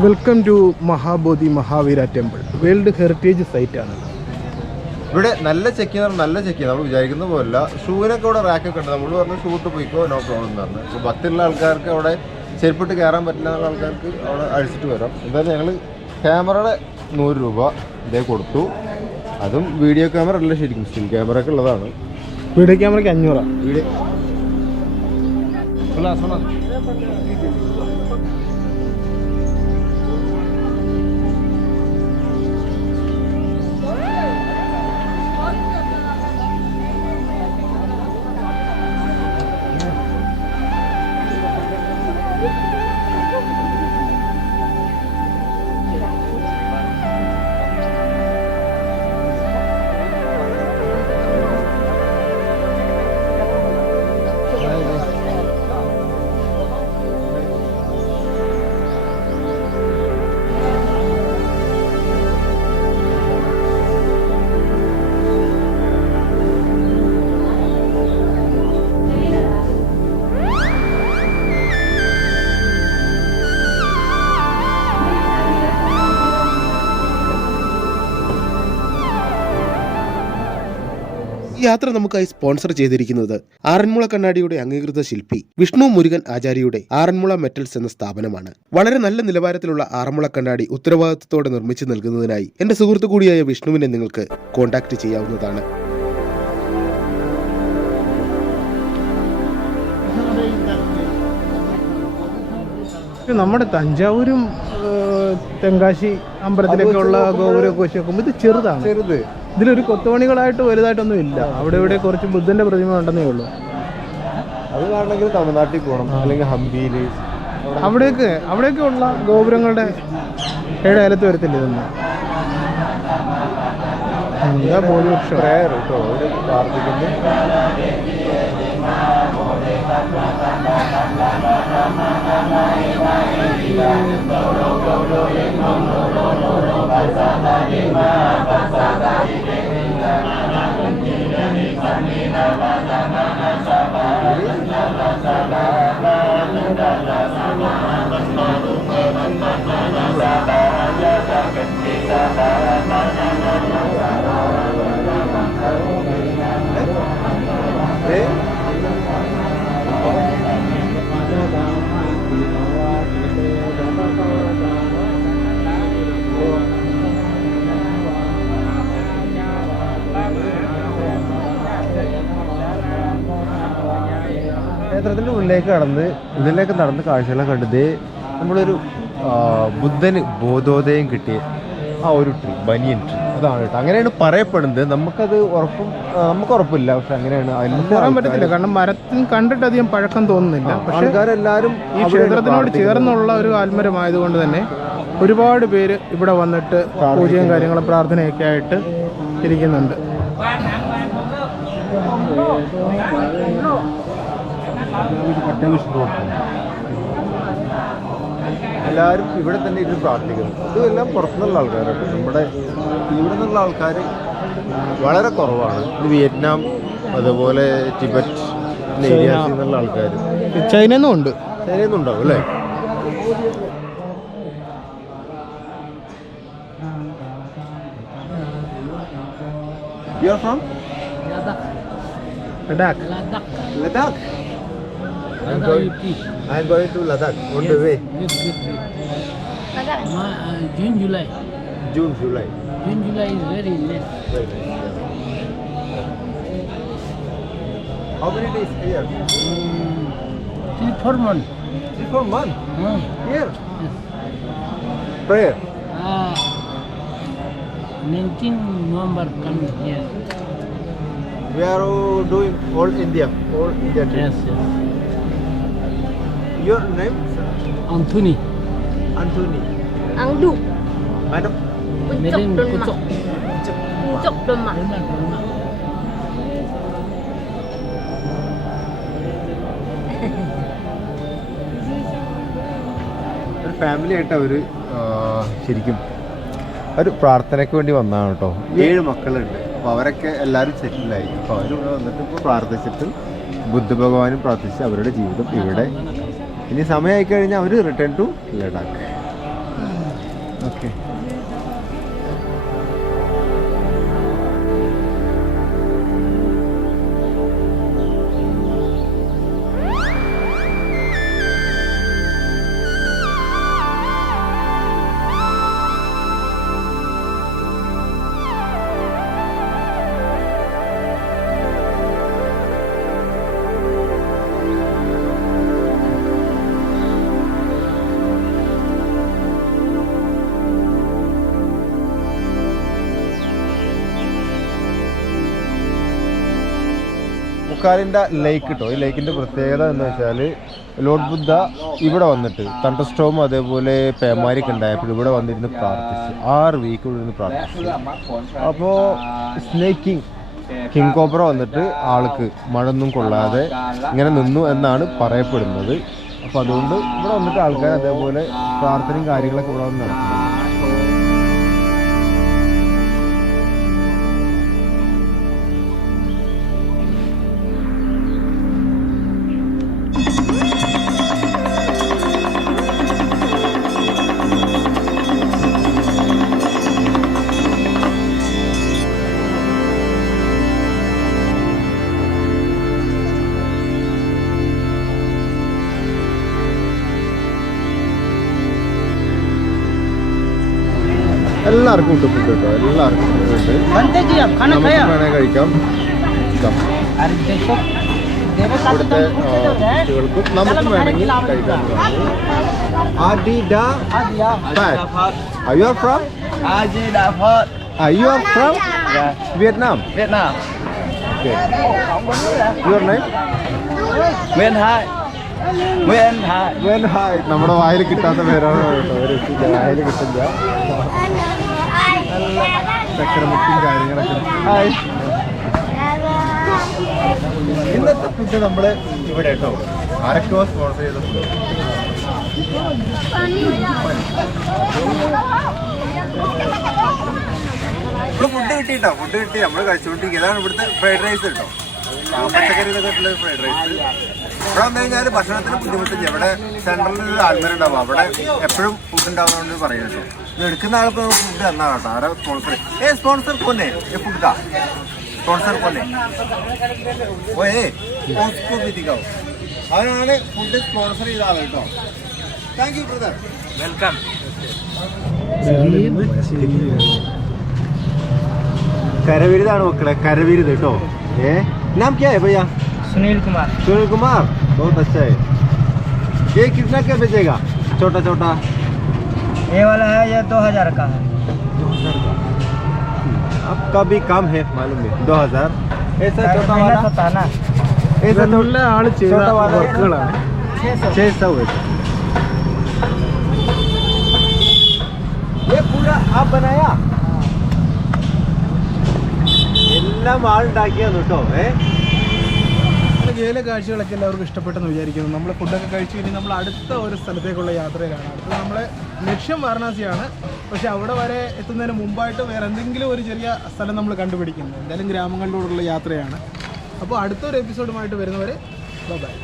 Welcome to Mahabodhi Mahavihara temple. World heritage site ആണ്. ഇവിടെ നല്ല ചെക്ക് ചെയ്യുന്ന നമ്മൾ വിചാരിക്കുന്ന പോലല്ല. ഷൂവിനൊക്കെ ഇവിടെ റാക്കൊക്കെ ഉണ്ട്. നമ്മൾ പറഞ്ഞ ഷൂ ഇട്ട് പോയിക്കോ, നോ പ്രോബ്ലം എന്ന് പറഞ്ഞു. അപ്പോൾ ഭക്തിയുള്ള ആൾക്കാർക്ക് അവിടെ ചെരുപ്പിട്ട് കയറാൻ പറ്റില്ല എന്നുള്ള ആൾക്കാർക്ക് അവിടെ അഴിച്ചിട്ട് വരാം. എന്തായാലും ഞങ്ങൾ ക്യാമറയുടെ 100 രൂപ ഇതേ കൊടുത്തു. അതും വീഡിയോ ക്യാമറ അല്ല, ശരിക്കും സ്റ്റിൽ ക്യാമറ ഒക്കെ ഉള്ളതാണ്. വീഡിയോ ക്യാമറയ്ക്ക് 500. വീഡിയോ യാത്ര നമുക്കായി സ്പോൺസർ ചെയ്തിരിക്കുന്നത് ആറന്മുള കണ്ണാടിയുടെ അംഗീകൃത ശില്പി വിഷ്ണു മുരുകൻ ആചാര്യയുടെ ആറന്മുള മെറ്റൽസ് എന്ന സ്ഥാപനമാണ്. വളരെ നല്ല നിലവാരത്തിലുള്ള ആറന്മുള കണ്ണാടി ഉത്തരവാദിത്തത്തോടെ നിർമ്മിച്ചു നൽകുന്നതിനായി എന്റെ സുഹൃത്തു കൂടിയായ വിഷ്ണുവിനെ നിങ്ങൾക്ക് കോൺടാക്ട് ചെയ്യാവുന്നതാണ്. നമ്മുടെ തഞ്ചാവൂരും തെങ്കാശി അമ്പലത്തിലൊക്കെ ഉള്ള ഗോപുരമൊക്കെ വെച്ച് നോക്കുമ്പോൾ ഇത് ചെറുതാണ്. ഇതിലൊരു കൊത്തുപണികളായിട്ട് വലുതായിട്ടൊന്നും ഇല്ല. അവിടെ ഇവിടെ കുറച്ച് ബുദ്ധന്റെ പ്രതിമ ഉണ്ടെന്നേ ഉള്ളൂ. അത് കാരണമെങ്കിൽ തമിഴ്നാട്ടിൽ പോകണം, അല്ലെങ്കിൽ ഹംപിയിൽ അവിടെയൊക്കെ ഉള്ള ഗോപുരങ്ങളുടെ ഏഴായാലത്ത് വരത്തില്ല ഇതൊന്നും. എന്താ ബോധിവൃക്ഷം കേട്ടോ പ്രാർത്ഥിക്കുന്നു. ക്ഷേത്രത്തിൻ്റെ ഉള്ളിലേക്ക് നടന്ന് കാഴ്ചകളൊക്കെ കണ്ടത് നമ്മളൊരു ബുദ്ധന് ബോധോദയം കിട്ടിയ ആ ഒരു ട്രീ, ബനിയൻ ട്രീ, അതാണ് കേട്ടോ. അങ്ങനെയാണ് പറയപ്പെടുന്നത്. നമുക്ക് ഉറപ്പില്ല, പക്ഷെ അങ്ങനെയാണ്. പറയാൻ പറ്റത്തില്ല, കാരണം മരത്തിന് കണ്ടിട്ട് അധികം പഴക്കം തോന്നുന്നില്ല. ആൾക്കാരെല്ലാവരും ഈ ക്ഷേത്രത്തിനോട് ചേർന്നുള്ള ഒരു ആത്മരമായതുകൊണ്ട് തന്നെ ഒരുപാട് പേര് ഇവിടെ വന്നിട്ട് പൂജയും കാര്യങ്ങളും പ്രാർത്ഥനയൊക്കെ ആയിട്ട് ഇരിക്കുന്നുണ്ട്. എല്ലാവരും ഇവിടെ തന്നെ ഇരുന്ന് പ്രാർത്ഥിക്കുന്നു. ഇതെല്ലാം പുറത്തുനിന്നുള്ള ആൾക്കാരാണ്. ഇവിടെ നിന്നുള്ള ആൾക്കാർ വളരെ കുറവാണ്. വിയറ്റ്നാം, അതുപോലെ ടിബറ്റ് ഏരിയാസിൽ നിന്നുള്ള ആൾക്കാർ, ചൈനയിൽ ഉണ്ടാവും അല്ലേ? You are from? Ladakh. I'm going to Ladakh on the way. June, July. June, July is very less. How many days here? 3-4 months. 3-4 months? Here? Yes. Prayer? 19 November coming here. We are doing all India trip. Yes. Your name? Anthony. Angdu. Madam? Madam Kucok. Kucok Doma. ഒരു family ആയിട്ട് അവർ ശരിക്കും ഒരു പ്രാർത്ഥനയ്ക്ക് വേണ്ടി വന്നതാണ് കേട്ടോ. 7 മക്കളുണ്ട്. അപ്പോൾ അവരൊക്കെ എല്ലാവരും സെറ്റിലായി. അപ്പോൾ അവരിവിടെ വന്നിട്ട് ഇപ്പോൾ പ്രാർത്ഥിച്ചിട്ട് ബുദ്ധ ഭഗവാനും പ്രാർത്ഥിച്ച് അവരുടെ ജീവിതം ഇവിടെ ഇനി സമയമായി കഴിഞ്ഞാൽ അവർ റിട്ടേൺ ടു ലഡാക്ക്. ഓക്കെ. മുക്കാലിൻ്റെ ലേക്ക് കേട്ടോ. ഈ ലേക്കിൻ്റെ പ്രത്യേകത എന്ന് വെച്ചാൽ ലോർഡ് ബുദ്ധ ഇവിടെ വന്നിട്ട് തണ്ടർ സ്റ്റോം അതേപോലെ പേമാരിക്ക് ഉണ്ടായപ്പോൾ ഇവിടെ വന്നിരുന്ന് പ്രാർത്ഥിച്ചു. 6 വീക്ക് ഇരുന്ന് പ്രാർത്ഥിച്ചു. അപ്പോൾ സ്നേക്കിങ് കിങ് കോബ്ര വന്നിട്ട് ആൾക്ക് മഴൊന്നും കൊള്ളാതെ ഇങ്ങനെ നിന്നു എന്നാണ് പറയപ്പെടുന്നത്. അപ്പോൾ അതുകൊണ്ട് ഇവിടെ വന്നിട്ട് ആൾക്കാർ അതേപോലെ പ്രാർത്ഥനയും കാര്യങ്ങളൊക്കെ ഇവിടെ വന്ന് നടക്കുന്നു. എല്ലാവർക്കും ഉണ്ട് ഫുഡ് കേട്ടോ. എല്ലാവർക്കും ഫുഡ് നമുക്ക് വേണേൽ കഴിക്കാം. ഇവിടുത്തെ കുട്ടികൾക്കും നമുക്കും വേണമെങ്കിൽ കഴിക്കാവുന്നതാണ്. Are you from? Are you from? Vietnam. Okay. Your name? When hi. നമ്മുടെ വായിൽ കിട്ടാത്ത പേരാണ് കേട്ടോ. വായിൽ കിട്ടില്ല. ചക്രമുട്ടും കാര്യങ്ങളൊക്കെ. ഹായ്. ഇന്നത്തെ ഫുഡ് നമ്മൾ ഇവിടെ കേട്ടോ ആരൊക്കെ സ്പോൺസർ ചെയ്ത ഫുഡ്. ഫുഡ് കിട്ടിട്ടോ. ഫുഡ് കിട്ടി. നമ്മൾ കഴിച്ചുകൊണ്ടിരിക്കുക. ഇതാണ് ഇവിടുത്തെ ഫ്രൈഡ് റൈസ് കേട്ടോ. പച്ചക്കറി ഇതൊക്കെ ഫ്രൈഡ് റൈസ്. ഇവിടെ വന്നു കഴിഞ്ഞാൽ ഭക്ഷണത്തിന് ബുദ്ധിമുട്ടില്ല. ഇവിടെ സെൻട്രലിൽ ആൾക്കാരുണ്ടാവും. അവിടെ എപ്പോഴും ഫുഡ് ഉണ്ടാവുന്നതുകൊണ്ട് പറയും കേട്ടോ. ഇത് എടുക്കുന്ന ആൾക്ക് ഫുഡ് തന്നാണ് കേട്ടോ. ആരാ സ്പോൺസർ? സ്പോൺസർ കൊന്നെ ഫുഡ് കാ സ്പോൺസർ കൊന്നെ ഓസ്കോപ്പിക്കാവും. അവനാണ് ഫുഡ് സ്പോൺസർ ചെയ്ത ആൾ കേട്ടോ. Thank you brother. വെൽക്കം. കരവിരുതാണ് മക്കളെ. കരവിരുത് കേട്ടോ. नाम क्या है भैया? सुनील कुमार. सुनील कुमार बहुत अच्छा है. ये कितना क्या बेचेगा? छोटा छोटा ये वाला है, ये 2000 का है. 2000 का. आपका भी काम है मालूम है. 2000 ऐसा छोटा वाला होता है ना. ऐसा छोटा वाला 600 है. ये पूरा आप बनाया? എല്ലാം ആളുണ്ടാക്കിയാന്ന് കേട്ടോ. ഗയയിലെ കാഴ്ചകളൊക്കെ എല്ലാവർക്കും ഇഷ്ടപ്പെട്ടെന്ന് വിചാരിക്കുന്നു. നമ്മൾ ഫുഡൊക്കെ കഴിച്ചു ഇനി നമ്മൾ അടുത്ത ഒരു സ്ഥലത്തേക്കുള്ള യാത്രയിലാണ്. അടുത്തത് നമ്മളെ ലക്ഷ്യം വാരണാസിയാണ്. പക്ഷെ അവിടെ വരെ എത്തുന്നതിന് മുമ്പായിട്ട് വേറെ എന്തെങ്കിലും ഒരു ചെറിയ സ്ഥലം നമ്മൾ കണ്ടുപിടിക്കുന്നു. എന്തായാലും ഗ്രാമങ്ങളിലൂടെയുള്ള യാത്രയാണ്. അപ്പോൾ അടുത്തൊരു എപ്പിസോഡുമായിട്ട് വരുന്നവരെ ബൈ.